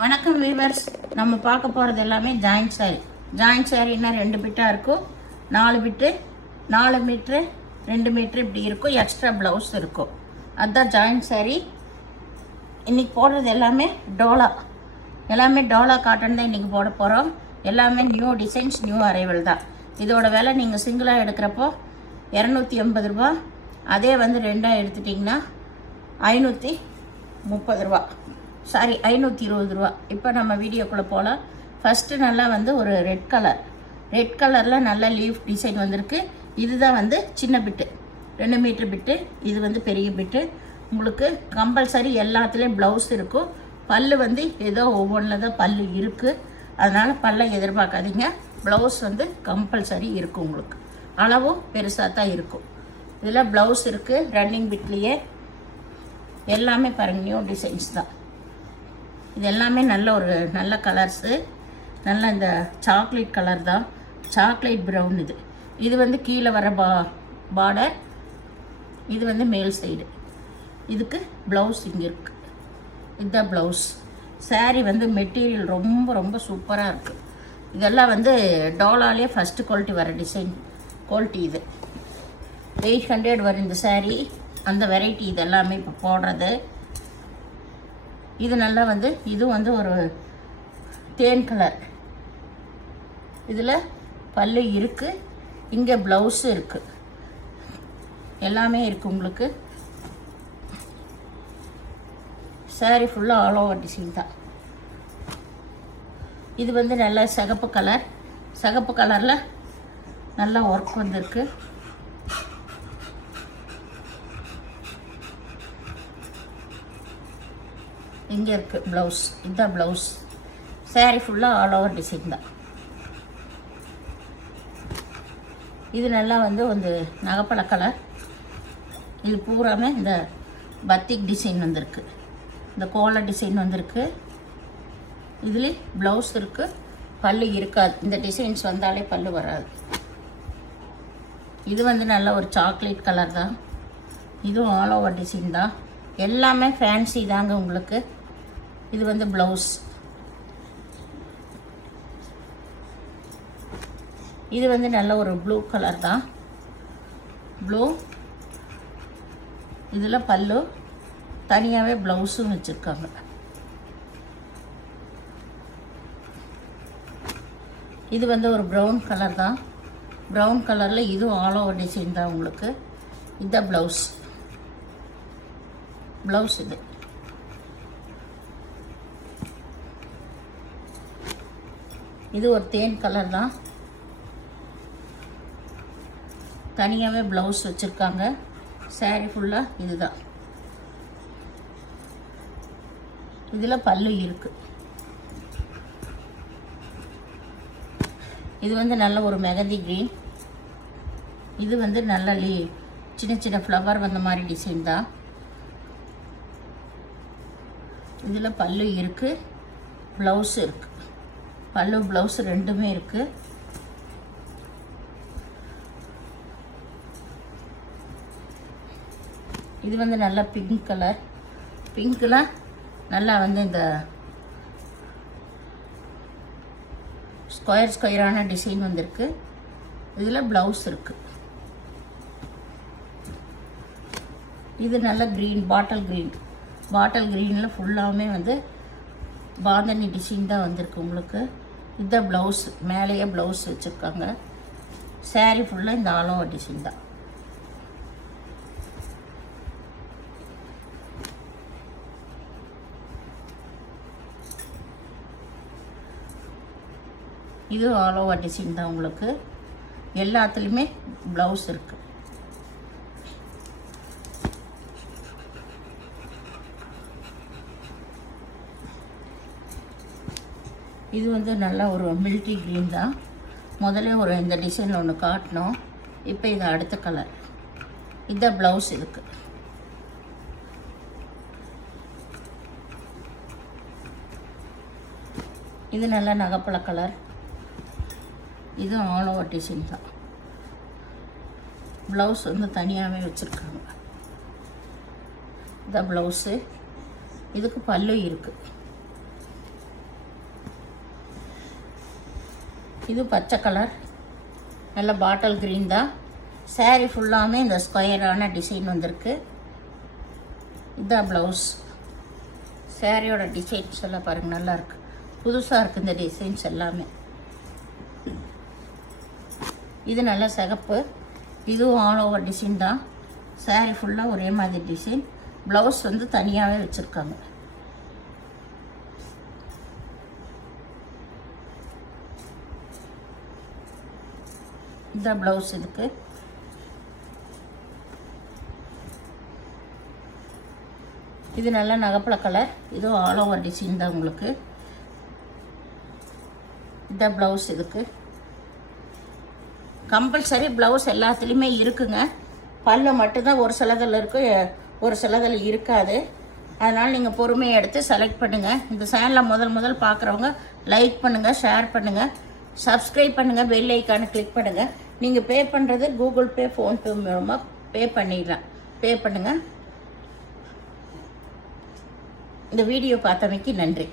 வணக்கம் வீவர்ஸ். நம்ம பார்க்க போகிறது எல்லாமே ஜாயிண்ட் சாரி. ஜாயிண்ட் சாரின்னா 2 பிட்டாக இருக்கும், 4 பிட்டு, 4 மீட்ரு, 2 மீட்ரு இப்படி இருக்கும். எக்ஸ்ட்ரா ப்ளவுஸ் இருக்கும். அதுதான் ஜாயிண்ட் சாரி. இன்றைக்கி போடுறது எல்லாமே டோலா காட்டன் தான் இன்றைக்கி போட போகிறோம். எல்லாமே நியூ டிசைன்ஸ், நியூ அரைவல் தான். இதோட விலை நீங்கள் சிங்கிளாக எடுக்கிறப்போ 280 ரூபா. அதே வந்து ரெண்டாக எடுத்துட்டிங்கன்னா 530 ரூபா, சாரி 520 ரூபா. இப்போ நம்ம வீடியோக்குள்ளே போகலாம். ஃபஸ்ட்டு நல்லா வந்து ஒரு ரெட் கலரில் நல்ல லீஃப் டிசைன் வந்திருக்கு. இதுதான் வந்து சின்ன பிட்டு, 2 மீட்ரு பிட்டு. இது வந்து பெரிய பிட்டு. உங்களுக்கு கம்பல்சரி எல்லாத்துலேயும் ப்ளவுஸ் இருக்கும். பல்லு வந்து ஏதோ ஒவ்வொன்றில் தான் பல்லு இருக்குது, அதனால் பல்லை எதிர்பார்க்காதீங்க. ப்ளவுஸ் வந்து கம்பல்சரி இருக்கும். உங்களுக்கு அளவும் பெருசாக தான் இருக்கும். இதில் ப்ளவுஸ் இருக்குது ரன்னிங் பிட்லேயே. எல்லாமே பாருங்கள், நியூ டிசைன்ஸ் தான். இது எல்லாமே நல்ல கலர்ஸு. நல்ல இந்த சாக்லேட் கலர் தான், சாக்லேட் ப்ரௌன். இது வந்து கீழே வர பார்டர், இது வந்து மேல் சைடு. இதுக்கு ப்ளவுஸ் இங்கே இருக்குது. இதுதான் ப்ளவுஸ். சாரீ வந்து மெட்டீரியல் ரொம்ப ரொம்ப சூப்பராக இருக்குது. இதெல்லாம் வந்து டோலாலே ஃபஸ்ட்டு குவாலிட்டி வர டிசைன் குவாலிட்டி. இது 800 வரும் இந்த சாரீ. அந்த வெரைட்டி இது எல்லாமே இப்போ போடுறது. இது நல்லா வந்து இது வந்து ஒரு தேன் கலர். இதில் பல்லு இருக்குது, இங்கே ப்ளவுஸு இருக்குது, எல்லாமே இருக்குது உங்களுக்கு. சாரீ ஃபுல்லாக ஆல் ஓவர் டிசைன் தான். இது வந்து நல்ல சிகப்பு கலரில் நல்லா ஒர்க் வந்திருக்கு. இங்கே இருக்குது ப்ளவுஸ். இதுதான் ப்ளவுஸ். சாரீ ஃபுல்லாக ஆல் ஓவர் டிசைன் தான். இது நல்லா வந்து ஒரு நகைப்பழ கலர். இது பூராமே இந்த பத்திக் டிசைன் வந்திருக்கு, இந்த கோலா டிசைன் வந்திருக்கு. இதுலேயே ப்ளவுஸ் இருக்குது, பல்லு இருக்காது. இந்த டிசைன்ஸ் வந்தாலே பல்லு வராது. இது வந்து நல்ல ஒரு சாக்லேட் கலர் தான். இதுவும் ஆல் ஓவர் டிசைன் தான். எல்லாமே ஃபேன்சி தாங்க உங்களுக்கு. இது வந்து ப்ளவுஸ். இது வந்து நல்ல ஒரு ப்ளூ கலர் தான். ப்ளூ. இதில் பல்லு தனியாகவே ப்ளவுஸும் வச்சுருக்காங்க. இது வந்து ஒரு ப்ரௌன் கலர் தான். ப்ரௌன் கலரில் இதுவும் ஆல் ஓவர் டிசைன் தான் உங்களுக்கு. இதுதான் ப்ளவுஸ். இது ஒரு தேன் கலர் தான். தனியாகவே ப்ளவுஸ் வச்சுருக்காங்க. சாரீ ஃபுல்லாக இதுதான். இதில் பல்லு இருக்குது. இது வந்து நல்ல ஒரு மெகந்தி க்ரீன். இது வந்து நல்ல சின்ன சின்ன ஃப்ளவர் வந்த மாதிரி டிசைன் தான். இதில் பல்லு இருக்குது, ப்ளவுஸ் இருக்குது. பல்லு ப்ளவுஸ் ரெண்டுமே இருக்குது. இது வந்து நல்ல பிங்க் கலர். பிங்க்கில் நல்லா வந்து இந்த ஸ்கொயரான டிசைன் வந்திருக்கு. இதில் ப்ளவுஸ் இருக்குது. இது நல்ல க்ரீன், பாட்டில் க்ரீனில் ஃபுல்லாகவே வந்து பாந்தனி டிசைன் தான் வந்திருக்கு உங்களுக்கு. இதுதான் ப்ளவுஸ். மேலேயே ப்ளவுஸ் வச்சுருக்காங்க. சாரீ ஃபுல்லாக இந்த ஆல் ஓவர் டிசைன் தான். இது ஆல் ஓவர் டிசைன் தான் உங்களுக்கு. எல்லாத்துலேயுமே ப்ளவுஸ் இருக்குது. இது வந்து நல்ல ஒரு மில்கி க்ரீன் தான். முதல்ல ஒரு இந்த டிசைனில் ஒன்று காட்டினோம். இப்போ இது அடுத்த கலர். இதுதான் ப்ளவுஸ் இதுக்கு. இது நல்ல நகைப்பழ கலர். இதுவும் ஆல் ஓவர் டிசைன் தான். ப்ளவுஸ் வந்து தனியாகவே வச்சுருக்காங்க. இதான் ப்ளவுஸு. இதுக்கு பல்லு இருக்குது. இது பச்சை கலர், நல்ல பாட்டில் க்ரீன் தான். saree ஃபுல்லாமே இந்த ஸ்கொயரான டிசைன் வந்திருக்கு. இதுதான் ப்ளவுஸ். சாரியோட டிசைன்ஸ் எல்லாம் பாருங்கள், நல்லா இருக்கு, புதுசாக இருக்குது இந்த டிசைன்ஸ் எல்லாமே. இது நல்ல சிகப்பு, இதுவும் ஆல் ஓவர் டிசைன் தான். saree ஃபுல்லாக ஒரே மாதிரி டிசைன். ப்ளவுஸ் வந்து தனியாகவே வச்சுருக்காங்க. இதுதான் ப்ளவுஸ். இதுக்கு இது நல்ல நகப்பழ கலர், இதுவும் ஆல் ஓவர் டிசைன் தான் உங்களுக்கு. இதுதான் ப்ளவுஸ். இதுக்கு கம்பல்சரி ப்ளவுஸ் எல்லாத்துலேயுமே இருக்குங்க. பல்ல மட்டும்தான் ஒரு சிலதில் இருக்குது, ஒரு சிலதில் இருக்காது. அதனால் நீங்கள் பொறுமையை எடுத்து செலக்ட் பண்ணுங்கள். இந்த சேனலை முதல் பார்க்குறவங்க லைக் பண்ணுங்கள், ஷேர் பண்ணுங்கள், சப்ஸ்கிரைப் பண்ணுங்கள், பெல் ஐக்கானை கிளிக் பண்ணுங்கள். நீங்கள் பே பண்ணுறது கூகுள் பே, ஃபோன்பே மூலமாக பே பண்ணிடலாம். பே பண்ணுங்கள். இந்த வீடியோ பார்த்தமைக்கு நன்றி.